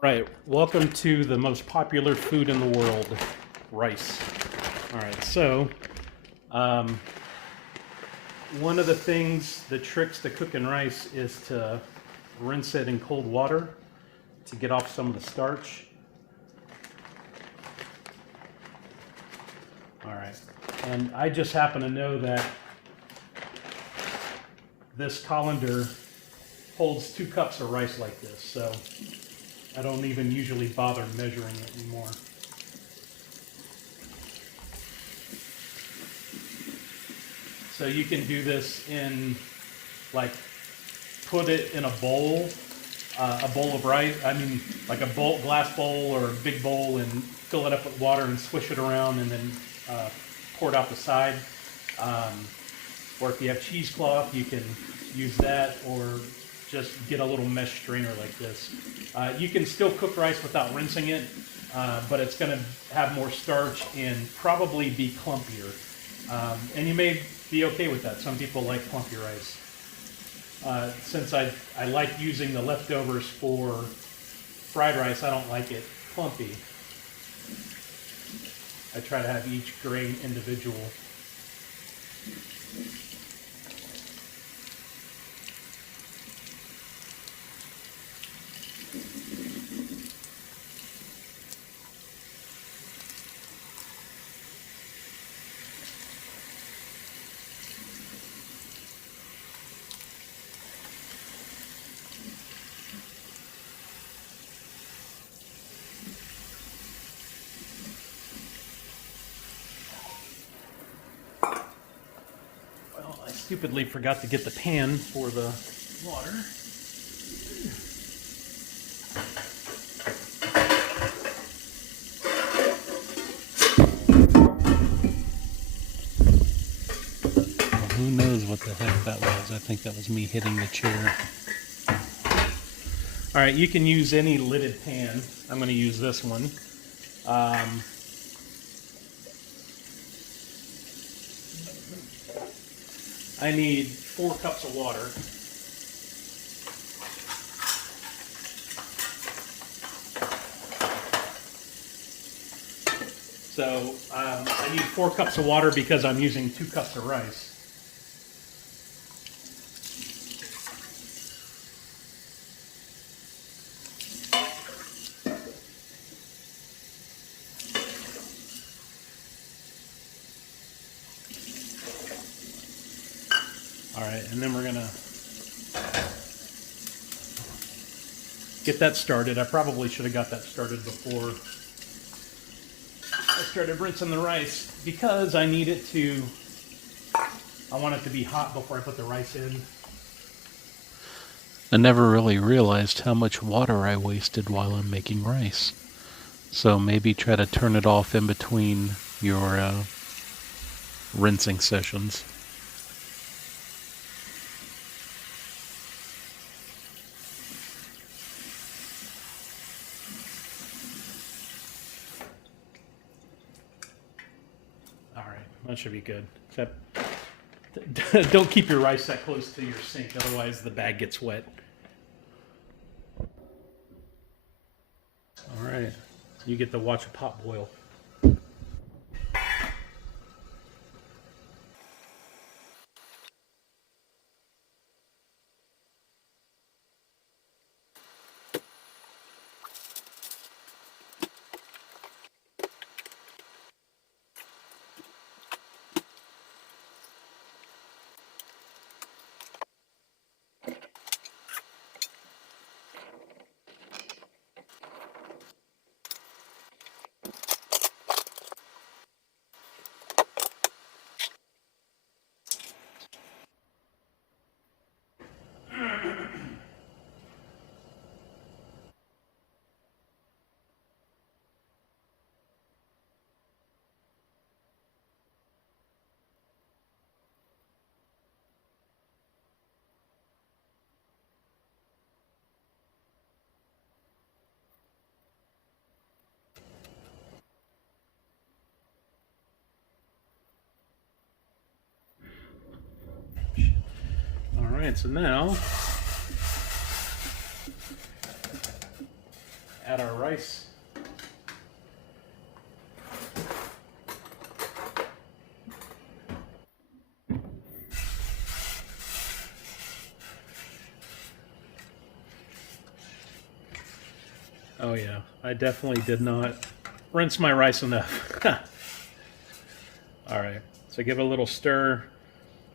Right, welcome to the most popular food in the world, rice. All right, so um, one of the tricks to cooking rice is to rinse it in cold water to get off some of the starch. All right, and I just happen to know that this colander holds 2 cups of rice like this, so I don't even usually bother measuring it anymore. So you can do this in, like, put it in a bowl of rice. I mean, like a bowl, glass bowl or a big bowl, and fill it up with water and swish it around, and then pour it out the side. Or if you have cheesecloth, you can use that, or just get a little mesh strainer like this. You can still cook rice without rinsing it, but it's going to have more starch and probably be clumpier. And you may be okay with that. Some people like clumpy rice. Since I like using the leftovers for fried rice, I don't like it clumpy. I try to have each grain individual. Well, I stupidly forgot to get the pan for the water. Who knows what the heck that was? I think that was me hitting the chair. All right, you can use any lidded pan. I'm going to use this one. I need 4 cups of water. So I need 4 cups of water because I'm using 2 cups of rice. All right, and then we're gonna get that started. I probably should have got that started before I started rinsing the rice because I need it to, I want it to be hot before I put the rice in. I never really realized how much water I wasted while I'm making rice. So maybe try to turn it off in between your rinsing sessions. All right, that should be good. Except don't keep your rice that close to your sink, otherwise the bag gets wet. All right, you get to watch a pot boil. All right, so now add our rice. Oh yeah, I definitely did not rinse my rice enough. All right, so give it a little stir.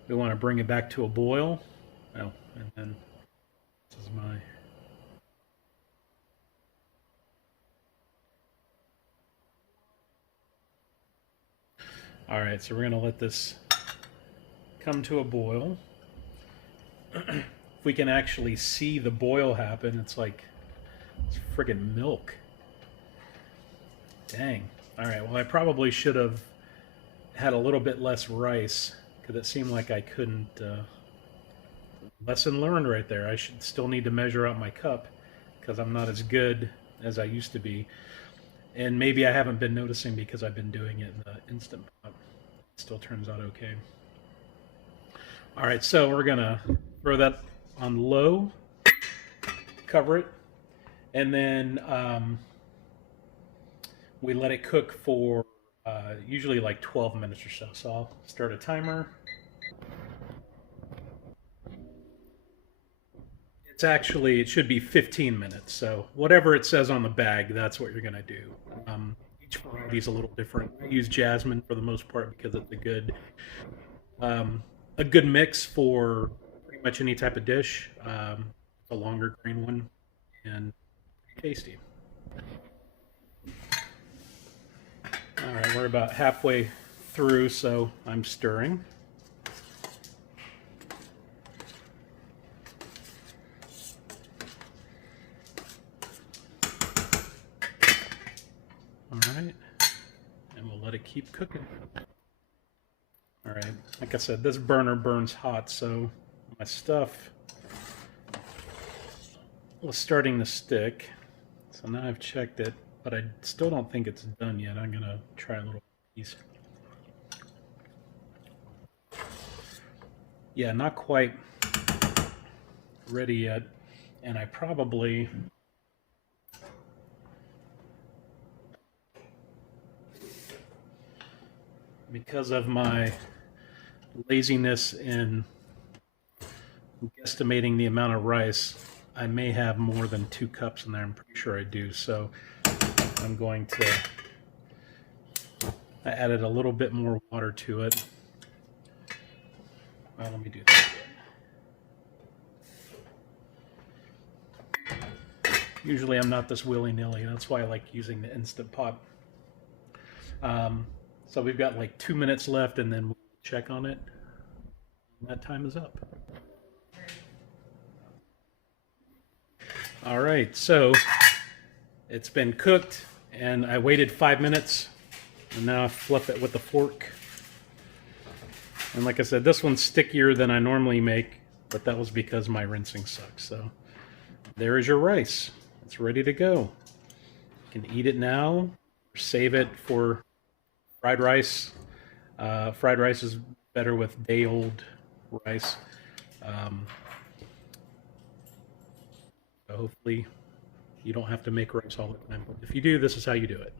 We want to bring it back to a boil. Oh, and then this is my. All right, so we're gonna let this come to a boil. If we can actually see the boil happen, it's like it's friggin' milk. Dang. All right, well, I probably should have had a little bit less rice because it seemed like I couldn't. Lesson learned right there. I should still need to measure out my cup because I'm not as good as I used to be. And maybe I haven't been noticing because I've been doing it in the Instant Pot. It still turns out okay. All right, so we're gonna throw that on low, cover it, and then we let it cook for usually like 12 minutes or so. So I'll start a timer. It's actually, it should be 15 minutes. So whatever it says on the bag, that's what you're gonna do. Each variety is a little different. I use jasmine for the most part because it's a good mix for pretty much any type of dish. A longer grain one and tasty. All right, we're about halfway through, so I'm stirring. All right, and we'll let it keep cooking. All right, like I said, this burner burns hot, so my stuff was starting to stick. So now I've checked it, but I still don't think it's done yet. I'm gonna try a little piece. Yeah, not quite ready yet, and I probably because of my laziness in guesstimating the amount of rice, I may have more than 2 cups in there. I'm pretty sure I do. So I'm going to, I added a little bit more water to it. Well, let me do that. Usually I'm not this willy-nilly. That's why I like using the Instant Pot. So we've got like 2 minutes left and then we'll check on it. And that time is up. All right, so it's been cooked and I waited 5 minutes and now I fluff it with a fork. And like I said, this one's stickier than I normally make, but that was because my rinsing sucks. So there is your rice. It's ready to go. You can eat it now or save it for fried rice. Fried rice is better with day-old rice. So hopefully you don't have to make rice all the time. But if you do, this is how you do it.